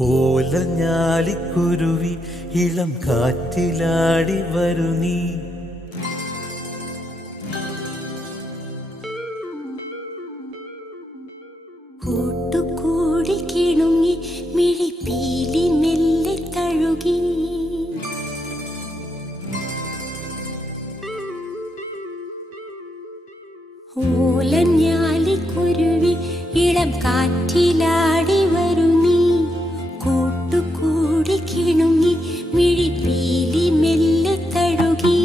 ഓലഞ്ഞാലിക്കുരുവി ഇളം കാറ്റിലാടി വരു നീ. കൂട്ടുകൂടി കിണുങ്ങി മിഴിപ്പീലി മെല്ലെ തഴുകി. ഓലഞ്ഞാലിക്കുരുവി ഇളം കാറ്റിലാടി വരു നീ. കൂട്ടുകൂടി കിണുങ്ങി മിഴിപ്പീലി മെല്ലെ തഴുകി.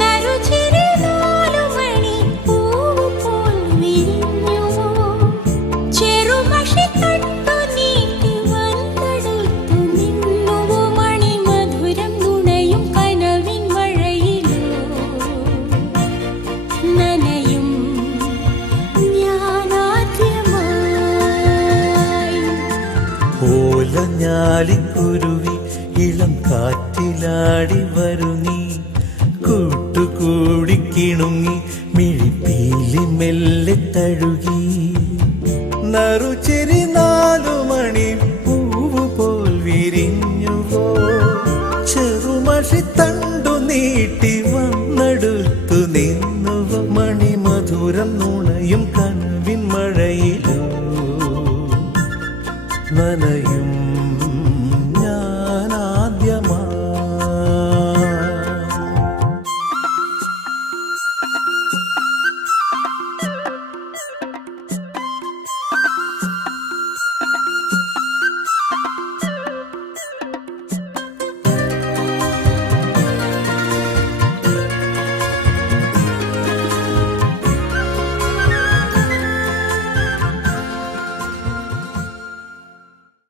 നറുചിരി നാലുമണി പൂവ് പോൽ വിരിഞ്ഞുവോ. ചെറുമഷി തട്ടു നീട്ടി വന്നെടുത്തു നിന്നുവോ. മണിമധുരം നുണയും കനവിൻ മഴയിലോ നനയും ഞാനാദ്യമായി. ഓലഞ്ഞാലിക്കുരുവി ഇളം കാറ്റിലാടി വരു നീ. കൂട്ടുകൂടി കിണുങ്ങി മിഴിപ്പീലി മെല്ലെ തഴുകി. നറുചിരി നാലുമണി പൂവ് പോൽ വിരിഞ്ഞുവോ. ചെറുമഷി തണ്ടു നീട്ടി വന്നെടുത്തു നിന്നുവോ. മണിമധുരം നുണയും കനവിൻ മഴയിലോ നനയും